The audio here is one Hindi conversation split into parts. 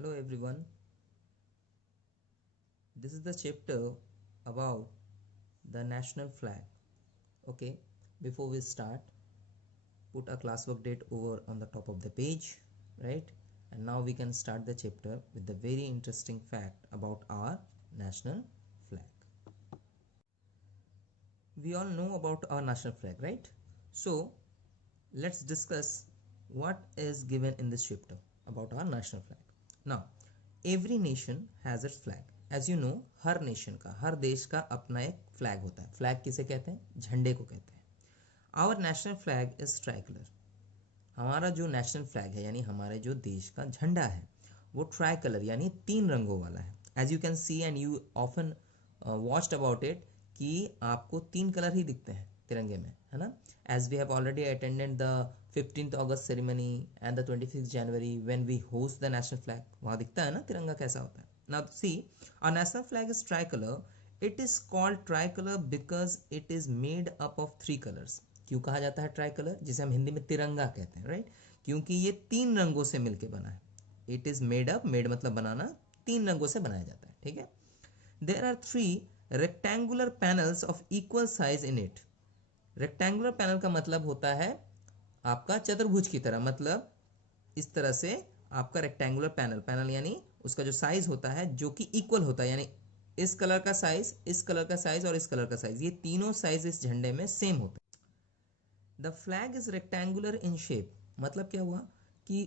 Hello everyone, this is the chapter about the national flag. Okay, before we start, put a classwork date over on the top of the page, right? And now we can start the chapter with the very interesting fact about our national flag. We all know about our national flag, right? So let's discuss what is given in this chapter about our national flag. Now, every nation has its flag. As you know, हर नेशन का, हर देश का अपना एक फ्लैग होता है. फ्लैग किसे कहते हैं? झंडे को कहते हैं. Our national flag is tricolour. हमारा जो नेशनल फ्लैग है यानी हमारे जो देश का झंडा है वो ट्राई कलर यानी 3 रंगों वाला है. As you can see and you often watched about it कि आपको 3 कलर ही दिखते हैं तिरंगे में, है ना. As we have already attended the 15th August ceremony and the 26th January when we host the national flag. वहाँ दिखता है ना तिरंगा कैसा होता है. Now see, our national flag is tricolor. It is called tricolor because it is made up of 3 colors. क्यों कहा जाता है ट्राइकलर, जिसे हम हिंदी में तिरंगा कहते हैं, राइट? क्योंकि ये 3 रंगों से मिलके बना है. It is made up, made मतलब बनाना, 3 रंगों से बनाया जाता है. ठीक है. There are 3 rectangular panels of equal size in it. Rectangular panel का मतलब होता है आपका चतुर्भुज की तरह, मतलब इस तरह से आपका रेक्टेंगुलर पैनल यानी उसका जो साइज होता है जो कि इक्वल होता है, यानी इस कलर का साइज, इस कलर का साइज और इस कलर का साइज, ये तीनों साइज इस झंडे में सेम होते हैं. The flag is rectangular in shape. मतलब क्या हुआ कि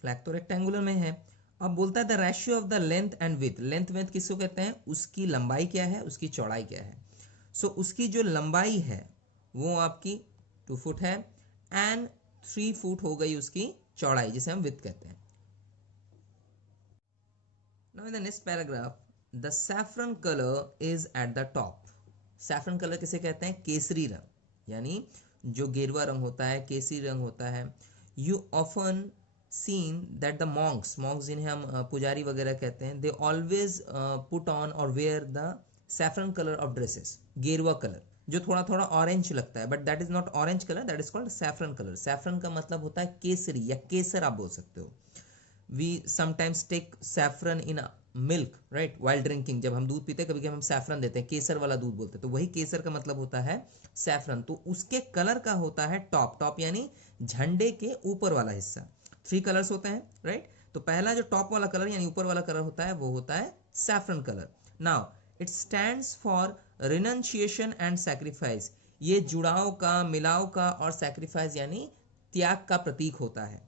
फ्लैग तो रेक्टेंगुलर में है. अब बोलता है the ratio of the length and with. Length with किसको कहते हैं? उसकी लंबाई क्या है, उसकी चौड़ाई क्या है. सो उसकी जो लंबाई है वो आपकी 2 फुट है एंड 3 फुट हो गई उसकी चौड़ाई, जिसे हम विथ कहते हैं. Now in the next paragraph, the saffron color is at the top. Saffron color किसे कहते हैं? केसरी रंग, यानी जो गेरुआ रंग होता है, केसरी रंग होता है. You often seen that the monks जिन्हें हम पुजारी वगैरह कहते हैं, they always put on or wear the saffron color of dresses. गेरुआ कलर जो थोड़ा थोड़ा ऑरेंज लगता है, but that is not orange colour, that is called saffron colour. Saffron का मतलब होता है केसरी या केसर आप बोल सकते हो. We sometimes take saffron in milk, right, while drinking. जब हम दूध पीते हैं कभी कभी हम सैफरन देते हैं, केसर वाला दूध बोलते हैं, तो वही केसर का मतलब होता है सैफरन. तो उसके कलर का होता है टॉप. टॉप यानी झंडे के ऊपर वाला हिस्सा. 3 कलर्स होते हैं, राइट. तो पहला जो टॉप वाला कलर यानी ऊपर वाला कलर होता है वो होता है saffron colour. Now it stands for renunciation and sacrifice. ये जुड़ाव का, मिलाव का और सैक्रिफाइस यानी त्याग का प्रतीक होता है.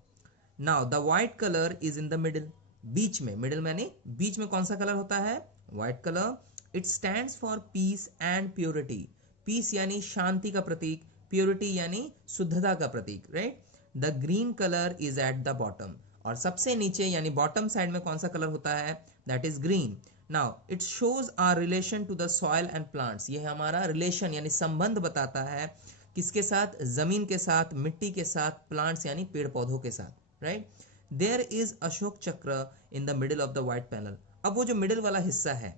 Now the white colour is in the middle. बीच में, मिडिल में यानी बीच में कौन सा कलर होता है? White colour. It stands for peace and purity. Peace यानी शांति का प्रतीक, प्योरिटी यानी शुद्धता का प्रतीक, right. The green colour is at the bottom. और सबसे नीचे यानी बॉटम साइड में कौन सा कलर होता है? That is green. Now it shows our relation to the soil and plants. ये हमारा रिलेशन यानी संबंध बताता है किसके साथ? जमीन के साथ, मिट्टी के साथ, प्लांट्स यानी पेड़ पौधों के साथ, right. There is Ashok Chakra in the middle of the white panel. अब वो जो मिडिल वाला हिस्सा है,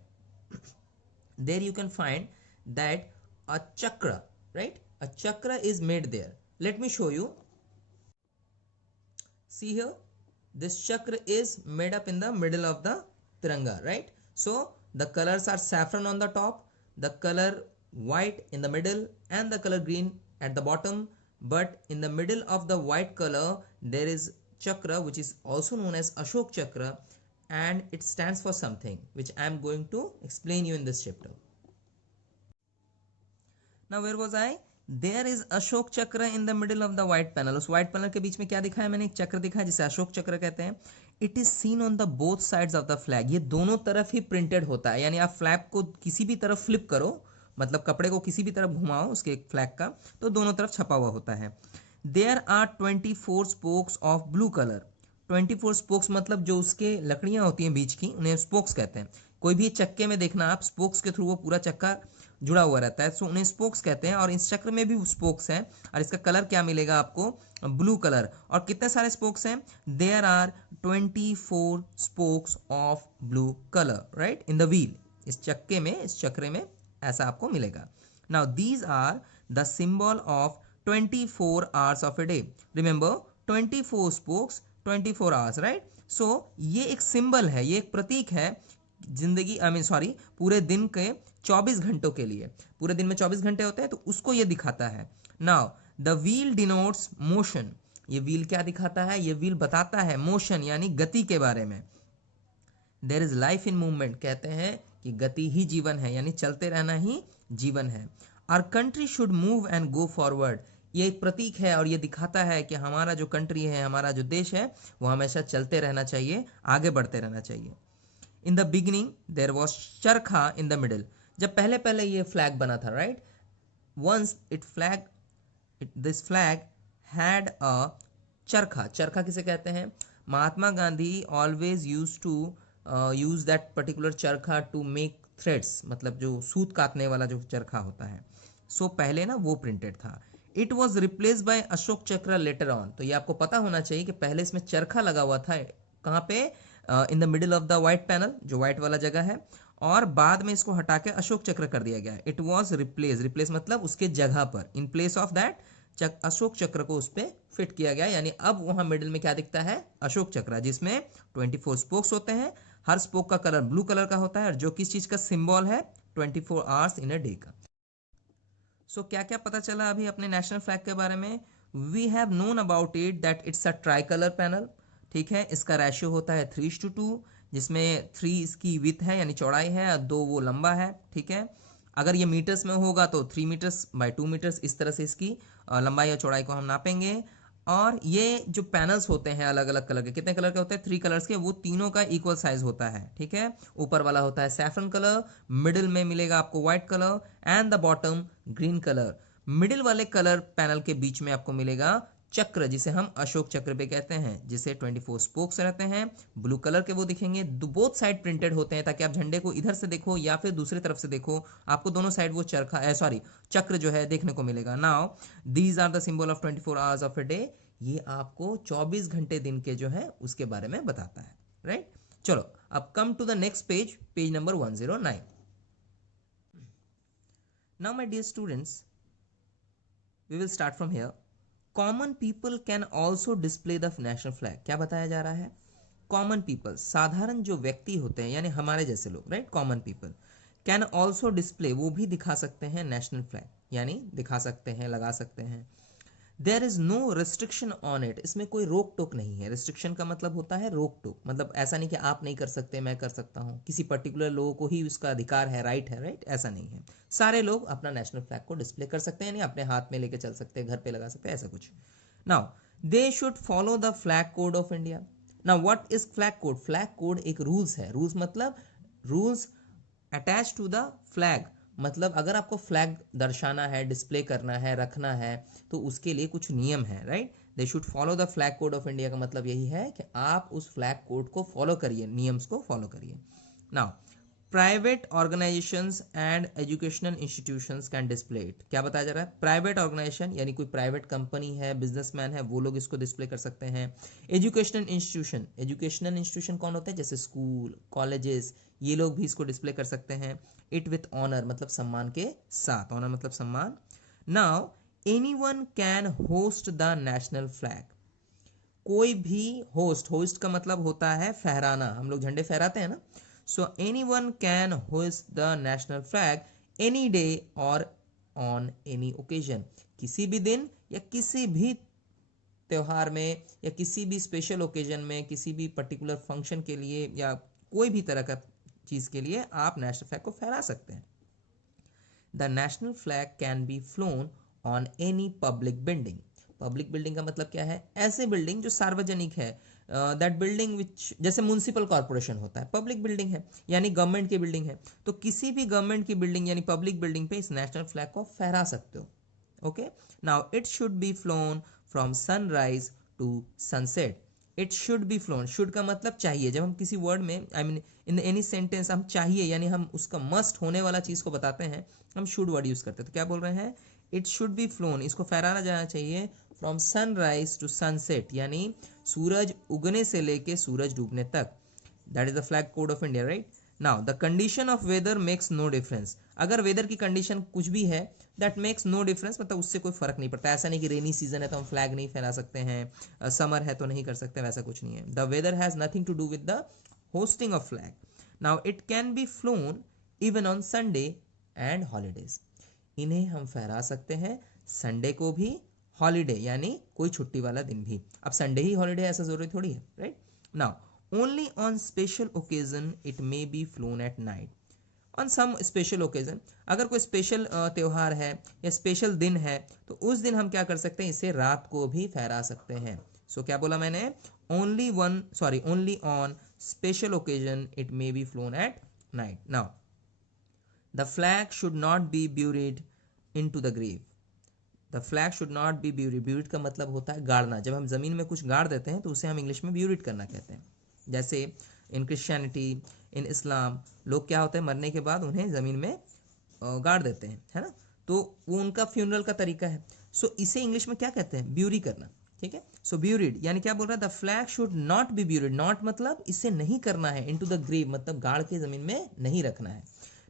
there you can find that a chakra, right, a chakra is made there. Let me show you. See here, this chakra is made up in the middle of the tiranga, right. So the colors are saffron on the top, the color white in the middle and the color green at the bottom. But in the middle of the white color there is chakra which is also known as Ashok Chakra, and it stands for something which I am going to explain you in this chapter. Now where was I? There is Ashok Chakra in the middle of the white panel. उस white panel के बीच में क्या दिखाया मैंने? एक चक्र दिखाया जिसे अशोक चक्र कहते हैं. It is seen on the both sides of the flag. ये दोनों तरफ ही प्रिंटेड होता है, यानी आप फ्लैग को किसी भी तरफ फ्लिप करो, मतलब कपड़े को किसी भी तरफ घुमाओ उसके फ्लैग का, तो दोनों तरफ छपा हुआ होता है. There are 24 spokes of blue color. 24 spokes मतलब जो उसके लकड़ियां होती हैं बीच की, उन्हें स्पोक्स कहते हैं. कोई भी चक्के में देखना आप, स्पोक्स के थ्रू वो पूरा चक्का जुड़ा हुआ रहता है, सो उन्हें स्पोक्स कहते हैं. और इस चक्र में भी स्पोक्स हैं और इसका कलर क्या मिलेगा आपको? Blue colour. और कितने सारे स्पोक्स हैं? There are 24 spokes of blue colour, right, in the wheel. इस चक्के में, इस चक्रे में ऐसा आपको मिलेगा. Now these are the symbol of 24 hours of a day. Remember, 24 spokes 24 hours, right. So ये एक सिंबल है, ये एक प्रतीक है जिंदगी, पूरे दिन के 24 घंटों के लिए। पूरे दिन में 24 घंटे होते हैं, तो उसको ये दिखाता है। Now the wheel denotes motion. ये व्हील क्या दिखाता है? ये व्हील बताता है मोशन यानी गति के बारे में। There is life in movement, कहते हैं कि गति ही जीवन है, यानी चलते रहना ही जीवन है। Our country should move and go forward. ये एक प्रतीक है और ये दिखाता है कि हमारा जो कंट्री है, हमारा जो देश है, वो हमेशा चलते रहना चाहिए, आगे बढ़ते रहना चाहिए। In the beginning there was charkha in the middle. जब पहले पहले ये फ्लैग बना था, right, once this flag had a charkha. चरखा किसे कहते हैं? Mahatma Gandhi always use to use that particular charkha to make threads, मतलब जो सूत काटने वाला जो चरखा होता है। सो पहले ना वो प्रिंटेड था। It was replace by Ashok चक्र लेटर ऑन। तो ये आपको पता होना चाहिए कि पहले इसमें चरखा लगा हुआ था, कहाँ पे? इन the middle of the white panel, जो व्हाइट वाला जगह है, और बाद में इसको हटा के अशोक चक्र कर दिया गया। इट वॉज रिप्लेस मतलब उसके जगह पर, in place of that Ashok चक्र को उस पर फिट किया गया। यानी अब वहां मिडिल में क्या दिखता है? अशोक चक्र, जिसमें 24 स्पोक्स होते हैं। हर स्पोक का कलर ब्लू कलर का होता है, जो किस चीज का सिंबल है? 24 आवर्स इन अ डे का। सो क्या क्या पता चला अभी अपने नेशनल फ्लैग के बारे में? We have known about it that it's a tricolour panel, ठीक है। इसका रेशियो होता है 3:2, जिसमें 3 इसकी विथ है यानी चौड़ाई है, और 2 वो लंबा है, ठीक है। अगर ये मीटर्स में होगा तो 3 मीटर्स बाय 2 मीटर्स, इस तरह से इसकी लंबाई और चौड़ाई को हम नापेंगे। और ये जो पैनल्स होते हैं अलग अलग कलर के, कितने कलर के होते हैं? 3 कलर्स के, वो तीनों का इक्वल साइज होता है, ठीक है। ऊपर वाला होता है सैफरन कलर, मिडिल में मिलेगा आपको white colour, and the bottom green colour. Middle वाले कलर पैनल के बीच में आपको मिलेगा चक्र, जिसे हम अशोक चक्र पे कहते हैं, जिसे 24 स्पोक्स रहते हैं, ब्लू कलर के वो दिखेंगे। बोथ साइड प्रिंटेड होते हैं, ताकि आप झंडे को इधर से देखो या फिर दूसरी तरफ से देखो, आपको दोनों साइड वो चक्र जो है देखने को मिलेगा। Now these are the symbol of 24 hours of a day. ये आपको 24 घंटे दिन के जो है उसके बारे में बताता है, राइट। चलो अब come to the next page, page number 109। Now my dear students, we will start from here. Common people can also display the national flag. क्या बताया जा रहा है? कॉमन पीपल, साधारण जो व्यक्ति होते हैं, यानी हमारे जैसे लोग, right, common people can also display, वो भी दिखा सकते हैं नेशनल फ्लैग, यानी दिखा सकते हैं, लगा सकते हैं। There is no restriction on it. इसमें कोई रोक टोक नहीं है। रिस्ट्रिक्शन का मतलब होता है रोक टोक, मतलब ऐसा नहीं कि आप नहीं कर सकते, मैं कर सकता हूँ, किसी पर्टिकुलर लोगों को ही उसका अधिकार है, राइट है, राइट, ऐसा नहीं है। सारे लोग अपना नेशनल फ्लैग को डिस्प्ले कर सकते हैं, यानी अपने हाथ में लेके चल सकते हैं, घर पे लगा सकते हैं, ऐसा कुछ। Now they should follow the flag code of India. Now what is flag code? Flag code एक रूल्स है। रूल्स मतलब rules attach to the flag, मतलब अगर आपको फ्लैग दर्शाना है, डिस्प्ले करना है, रखना है, तो उसके लिए कुछ नियम है, right. They should follow the flag code of India का मतलब यही है कि आप उस फ्लैग कोड को फॉलो करिए, नियम्स को फॉलो करिए। Now private organisations and educational institutions can display it. क्या बताया जा रहा है? प्राइवेट ऑर्गेनाइजेशन यानी कोई प्राइवेट कंपनी है, बिजनेसमैन है, वो लोग इसको डिस्प्ले कर सकते हैं। एजुकेशनल इंस्टीट्यूशन कौन होते हैं? जैसे स्कूल, कॉलेजेस, ये लोग भी इसको डिस्प्ले कर सकते हैं। इट विथ ऑनर मतलब सम्मान के साथ, ऑनर मतलब सम्मान। Now anyone can host the national flag. कोई भी होस्ट का मतलब होता है फहराना, हम लोग झंडे फहराते हैं ना। So anyone can host the national flag any day और ऑन एनी ओकेजन। किसी भी दिन या किसी भी त्योहार में या किसी भी स्पेशल ओकेजन में, किसी भी पर्टिकुलर फंक्शन के लिए या कोई भी तरह का चीज के लिए आप नेशनल फ्लैग को फहरा सकते हैं। The national flag can be phloem on any public building. Public building का मतलब क्या है? ऐसे बिल्डिंग जो सार्वजनिक है, दैट बिल्डिंग विच, जैसे म्युनिसिपल कॉर्पोरेशन होता है, पब्लिक बिल्डिंग है, यानी गवर्नमेंट की बिल्डिंग है, तो किसी भी गवर्नमेंट की बिल्डिंग यानी पब्लिक बिल्डिंग पे इस नेशनल फ्लैग को फहरा सकते हो। Okay, now it should be flown from sunrise to sunset. It should be flown, should का मतलब चाहिए। जब हम किसी वर्ड में, I mean in any sentence, हम चाहिए यानी हम उसका मस्ट होने वाला चीज को बताते हैं, हम शुड वर्ड यूज करते हैं। तो क्या बोल रहे हैं? इट शुड बी फ्लोन, इसको फहराना जाना चाहिए फ्रॉम सनराइज टू सनसेट, यानी सूरज उगने से लेके सूरज डूबने तक। That is the flag code of India, right. Now the condition of weather makes no difference. अगर वेदर की कंडीशन कुछ भी है दैट मेक्स नो डिफरेंस, मतलब उससे कोई फर्क नहीं पड़ता। ऐसा नहीं कि रेनी सीजन है तो हम फ्लैग नहीं फहरा सकते हैं, समर है तो नहीं कर सकते, वैसा कुछ नहीं है। The weather has nothing to do with the hosting of flag. Now it can be flown even on Sunday and holidays. इन्हें हम फहरा सकते हैं संडे को भी, हॉलीडे यानी कोई छुट्टी वाला दिन भी। अब संडे ही हॉलीडे ऐसा जरूरी थोड़ी है, right. Now only on special occasion it may be flown at night. On some special occasion, अगर कोई स्पेशल त्यौहार है या स्पेशल दिन है तो उस दिन हम क्या कर सकते हैं, इसे रात को भी फहरा सकते हैं। सो क्या बोला मैंने, only on special occasion it may be flown at night. Now the flag should not be buried into the grave. The flag should not be buried, buried का मतलब होता है गाड़ना। जब हम जमीन में कुछ गाड़ देते हैं तो उसे हम इंग्लिश में ब्यूरिड करना कहते हैं। जैसे इन क्रिश्चियनिटी, इन इस्लाम, लोग क्या होता है मरने के बाद उन्हें ज़मीन में गाड़ देते हैं, है ना, तो वो उनका फ्यूनरल का तरीका है। सो इसे इंग्लिश में क्या कहते हैं, ब्यूरी करना, ठीक है। सो ब्यूरिड यानी क्या बोल रहा है, the flag should not be buried, not मतलब इसे नहीं करना है, इनटू द ग्रेव मतलब गाड़ के ज़मीन में नहीं रखना है।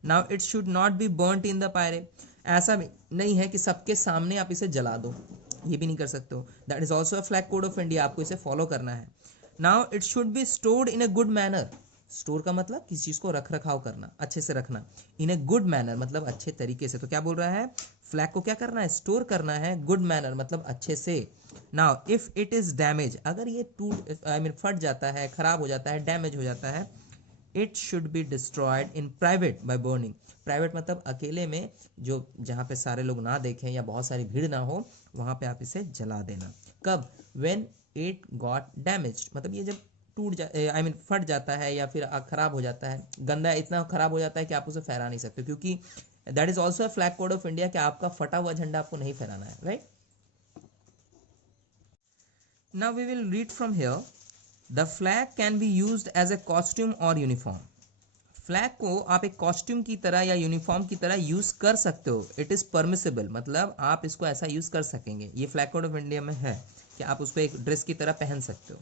Now it should not B burnt in the Pierre, ऐसा भी नहीं है कि सबके सामने आप इसे जला दो, ये भी नहीं कर सकते हो। That is also a flag code of India, आपको इसे फॉलो करना है। Now it should be stored in a good manner. Store का मतलब किसी चीज को रख रखाव करना, अच्छे से रखना। इन अ गुड मैनर मतलब अच्छे तरीके से। तो क्या बोल रहा है, फ्लैग को क्या करना है, स्टोर करना है, गुड मैनर मतलब अच्छे से। Now if it is damage, अगर ये टूट आई मीन फट जाता है, खराब हो जाता है, डैमेज हो जाता है, it should be destroyed in private by burning. Private मतलब अकेले में, जो जहाँ पे सारे लोग ना देखें या बहुत सारी भीड़ ना हो, वहाँ पे आप इसे जला देना। कब, व्हेन इट गॉट डैमेज, मतलब ये जब टूट जा आई मीन फट जाता है या फिर खराब हो जाता है, गंदा इतना खराब हो जाता है कि आप उसे फहरा नहीं सकते, क्योंकि that is also a flag code of India कि आपका फटा हुआ झंडा आपको नहीं फहराना है, right. Now we will read from here, the flag can be used as a costume और यूनिफॉर्म। फ्लैग को आप एक कॉस्ट्यूम की तरह या यूनिफॉर्म की तरह यूज कर सकते हो। इट इज परमिसेबल, मतलब आप इसको ऐसा यूज कर सकेंगे। ये फ्लैग कोड ऑफ इंडिया में है कि आप उसको एक ड्रेस की तरह पहन सकते हो।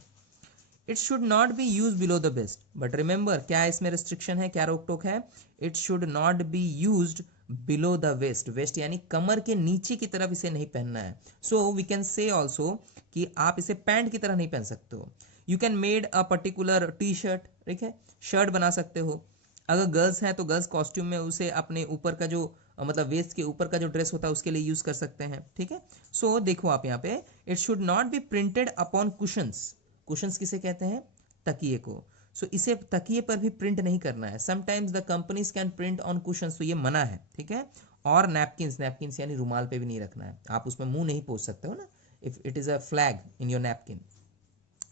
It should not be use below the best, but remember क्या इसमें रिस्ट्रिक्शन है, क्या रोक टोक है, it should not be use below the waist. Waist यानी कमर के नीचे की तरफ इसे नहीं पहनना है। So we can say also कि आप इसे पैंट की तरह नहीं पहन सकते हो। You can made a particular T shirt, ठीक है, शर्ट बना सकते हो। अगर गर्ल्स हैं तो गर्ल्स कॉस्ट्यूम में उसे अपने ऊपर का जो मतलब वेस्ट के ऊपर का जो ड्रेस होता है उसके लिए यूज कर सकते हैं, ठीक है। सो देखो आप यहाँ पे, it should not be printed upon cushions. Cushions किसे कहते हैं, तकिए को। सो इसे तकिए पर भी प्रिंट नहीं करना है। Sometimes the companies can print on cushions, तो ये मना है, ठीक है। और नैपकिन्स, नैपकिन्स यानी रुमाल पे भी नहीं रखना है, आप उसमें मुंह नहीं पोंछ सकते हो ना, if it is a flag in your napkin.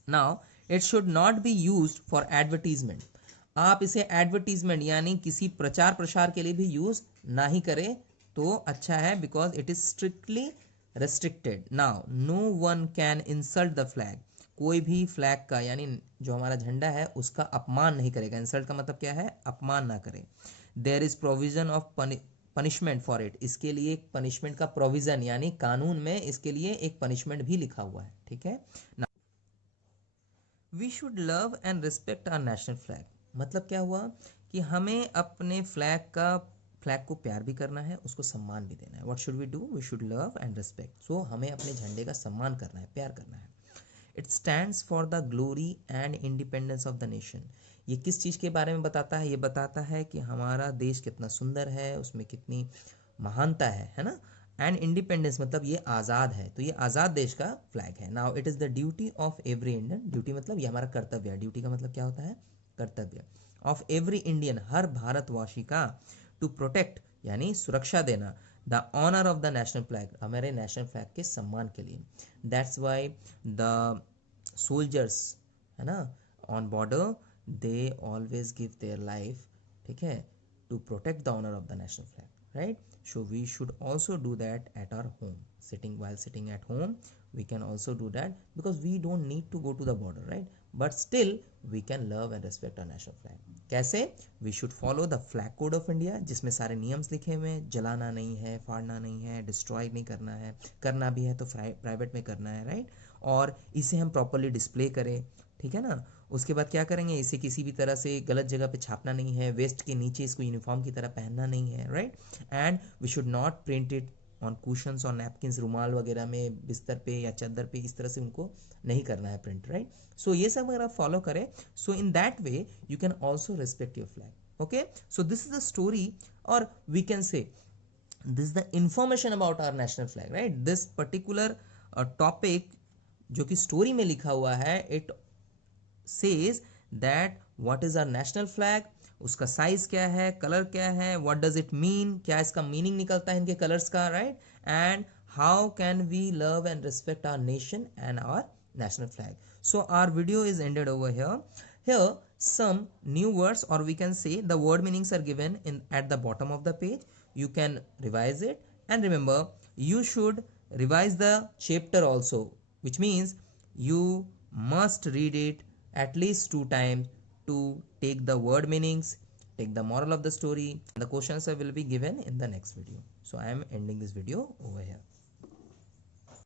Now it should not be used for advertisement. आप इसे एडवर्टीजमेंट यानी किसी प्रचार प्रसार के लिए भी यूज ना ही करें तो अच्छा है, because it is strictly restricted. Now no one can insult the flag, कोई भी फ्लैग का यानी जो हमारा झंडा है उसका अपमान नहीं करेगा। इंसल्ट का मतलब क्या है, अपमान ना करे। There is provision of punishment for it, इसके लिए एक पनिशमेंट का प्रोविजन यानी कानून में इसके लिए एक पनिशमेंट भी लिखा हुआ है, ठीक है। We should love and respect our national flag, मतलब क्या हुआ कि हमें अपने फ्लैग को प्यार भी करना है, उसको सम्मान भी देना है। What should we do, we should love and respect. So हमें अपने झंडे का सम्मान करना है, प्यार करना है। It stands for the glory and independence of the nation. ये किस चीज़ के बारे में बताता है, ये बताता है कि हमारा देश कितना सुंदर है, उसमें कितनी महानता है ना। एंड इंडिपेंडेंस मतलब ये आज़ाद है, तो ये आज़ाद देश का फ्लैग है। Now it is the duty of every Indian, duty मतलब ये हमारा कर्तव्य है। ड्यूटी का मतलब क्या होता है, कर्तव्य। ऑफ एवरी इंडियन, हर भारतवासी का। टू प्रोटेक्ट यानी सुरक्षा देना, the honour of the national flag, हमारे नेशनल फ्लैग के सम्मान के लिए। दैट्स वाई द सोल्जर्स है ना on border, they always give their life, ठीक है, to protect the honour of the national flag, right? So we should also do that at our home, while sitting at home we can also do that, because we don't need to go to the border, right? But still we can love and respect our national flag. कैसे? We should follow the flag code of India, जिसमें सारे नियम्स लिखे हुए हैं, जलाना नहीं है, फाड़ना नहीं है, डिस्ट्रॉय नहीं करना है, करना भी है तो प्राइवेट में करना है, राइट। और इसे हम प्रॉपरली डिस्प्ले करें, ठीक है ना। उसके बाद क्या करेंगे, इसे किसी भी तरह से गलत जगह पे छापना नहीं है, वेस्ट के नीचे इसको यूनिफॉर्म की तरह पहनना नहीं है, right. And we should not print it on cushions और नैपकिन्स, रुमाल वगैरह में, बिस्तर पे या चादर पे, इस तरह से उनको नहीं करना है प्रिंट, राइट। सो ये सब अगर आप फॉलो करें, so in that way you can also respect your flag. Okay, so this is the story, और we can say this is the information about our national flag, right? this particular topic जो कि स्टोरी में लिखा हुआ है, it says that what is our national flag, उसका साइज क्या है, कलर क्या है, what does it mean, क्या इसका मीनिंग निकलता है इनके कलर्स का, right. And how can we love and respect our nation and our national flag. So our video is ended over here. Here some new words, or we can say the word meanings are given in at the bottom of the page. You can revise it, and remember you should revise the chapter also, which means you must read it at least 2 times to take the word meanings, take the moral of the story. The questions will be given in the next video. So I am ending this video over here.